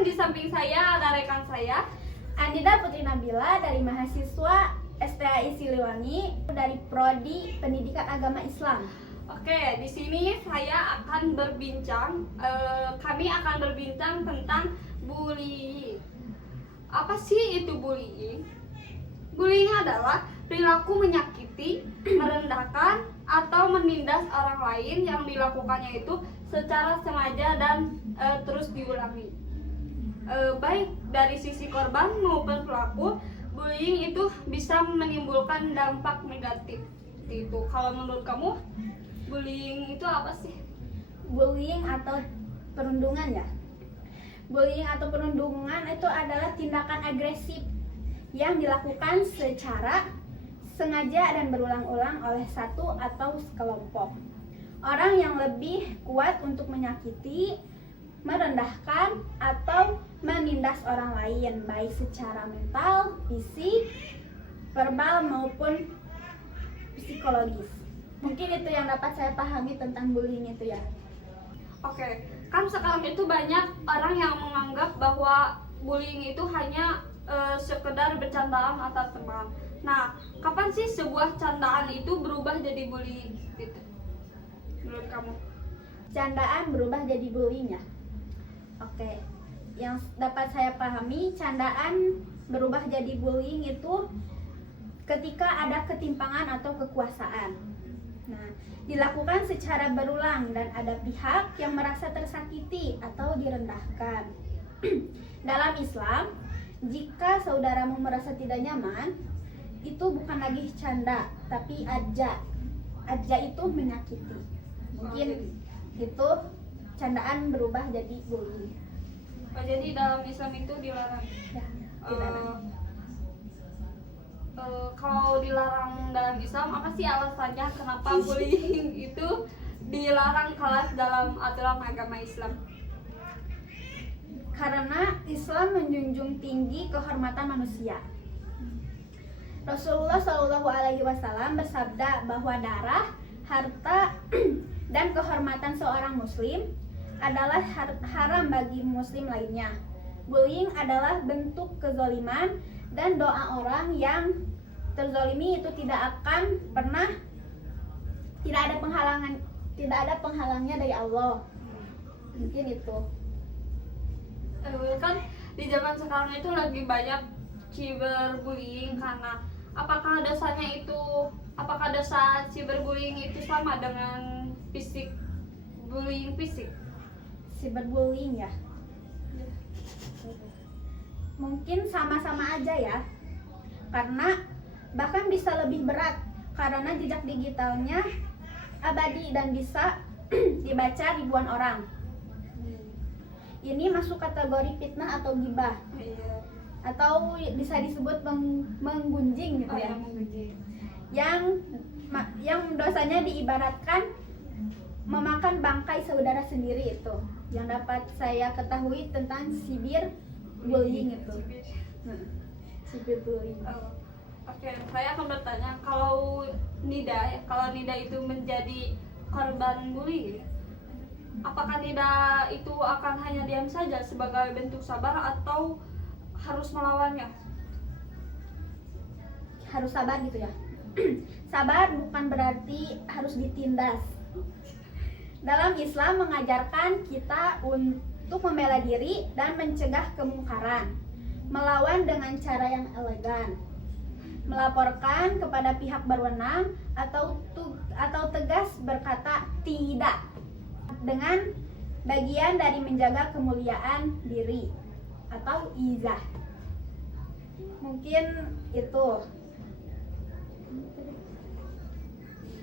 di samping saya ada rekan saya. Anida Putri Nabila dari mahasiswa STAI Siliwangi dari Prodi Pendidikan Agama Islam. Oke, di sini saya akan berbincang, kami akan berbincang tentang bullying. Apa sih itu bullying? Bullying adalah perilaku menyakiti, merendahkan, atau menindas orang lain yang dilakukannya itu secara sengaja dan terus diulangi. Baik dari sisi korban maupun pelaku, bullying itu bisa menimbulkan dampak negatif. Itu kalau menurut kamu, bullying itu apa sih? Bullying atau perundungan ya? Bullying atau perundungan itu adalah tindakan agresif yang dilakukan secara sengaja dan berulang-ulang oleh satu atau sekelompok orang yang lebih kuat untuk menyakiti, merendahkan, atau menindas orang lain baik secara mental, fisik, verbal maupun psikologis. Mungkin itu yang dapat saya pahami tentang bullying itu ya. Oke, kan sekarang itu banyak orang yang menganggap bahwa bullying itu hanya sekedar bercandaan antar teman. Nah, kapan sih sebuah candaan itu berubah jadi bullying? Gitu. Menurut kamu? Candaan berubah jadi bullying ya? Oke, yang dapat saya pahami, candaan berubah jadi bullying itu ketika ada ketimpangan atau kekuasaan. Nah, dilakukan secara berulang dan ada pihak yang merasa tersakiti atau direndahkan. Dalam Islam, jika saudaramu merasa tidak nyaman, itu bukan lagi canda, tapi aja. Aja itu menyakiti. Mungkin itu candaan berubah jadi bullying. Oh, jadi dalam Islam itu dilarang. Ya, dilarang. Kalau dilarang dalam Islam, apa sih alasannya kenapa bullying itu dilarang kelas dalam aturan agama Islam? Karena Islam menjunjung tinggi kehormatan manusia. Rasulullah Shallallahu Alaihi Wasallam bersabda bahwa darah, harta, dan kehormatan seorang Muslim adalah haram bagi Muslim lainnya. Bullying adalah bentuk kezaliman dan doa orang yang terzalimi itu tidak ada penghalangnya dari Allah. Mungkin itu. Kan di zaman sekarang itu lagi banyak cyberbullying, karena apakah dosa cyberbullying itu sama dengan bullying fisik? Cyberbullying ya? Mungkin sama-sama aja ya, karena bahkan bisa lebih berat karena jejak digitalnya abadi dan bisa dibaca ribuan orang. Ini masuk kategori fitnah atau gibah, atau bisa disebut menggunjing gitu ya. Yang dosanya diibaratkan memakan bangkai saudara sendiri itu. Yang dapat saya ketahui tentang cyberbullying itu. Cyberbullying. Oke, saya akan bertanya, kalau Nida itu menjadi korban bullying, apakah Nida itu akan hanya diam saja sebagai bentuk sabar atau harus melawannya? Harus sabar gitu ya. Sabar bukan berarti harus ditindas. Dalam Islam mengajarkan kita untuk membela diri dan mencegah kemungkaran, melawan dengan cara yang elegan, melaporkan kepada pihak berwenang atau tegas berkata tidak, dengan bagian dari menjaga kemuliaan diri atau izah. Mungkin itu.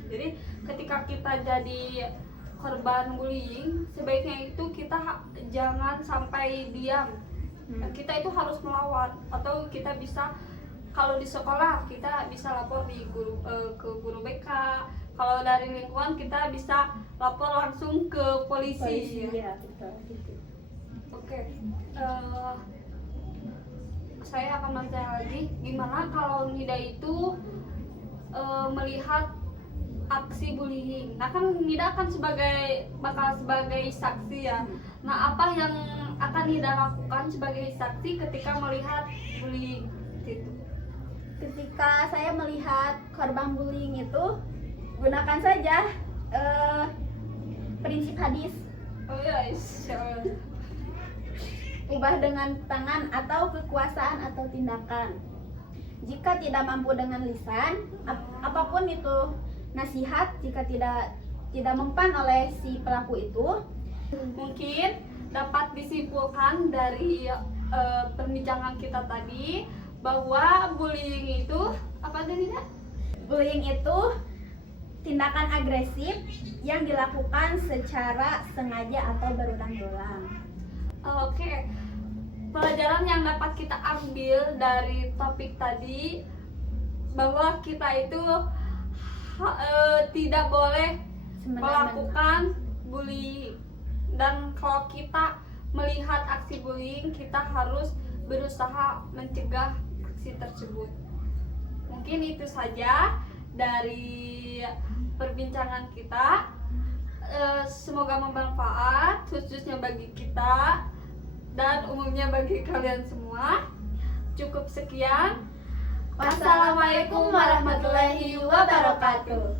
Jadi ketika kita jadi korban bullying, sebaiknya itu kita jangan sampai diam. Kita itu harus melawan, atau kita bisa, kalau di sekolah kita bisa lapor ke guru BK. Kalau dari lingkungan kita bisa lapor langsung ke polisi. Ya, betul. Oke. Saya akan bertanya lagi, gimana kalau Nida itu melihat aksi bullying? Nah, kan Nida kan bakal sebagai saksi ya. Nah, apa yang akan Nida lakukan sebagai saksi ketika melihat bullying gitu? Ketika saya melihat korban bullying itu, gunakan saja prinsip hadis, Oh ya, insya. ubah dengan tangan atau kekuasaan atau tindakan. Jika tidak mampu dengan lisan, apapun itu nasihat, jika tidak mempan oleh si pelaku itu, Mungkin dapat disimpulkan dari perbincangan kita tadi bahwa bullying itu apa tadi, Nida? bullying itu tindakan agresif yang dilakukan secara sengaja atau berulang-ulang. Oke, pelajaran yang dapat kita ambil dari topik tadi bahwa kita itu tidak boleh melakukan bullying, dan kalau kita melihat aksi bullying kita harus berusaha mencegah aksi tersebut. Mungkin itu saja dari perbincangan kita. Semoga bermanfaat khususnya bagi kita dan umumnya bagi kalian semua. Cukup sekian. Wassalamualaikum warahmatullahi wabarakatuh.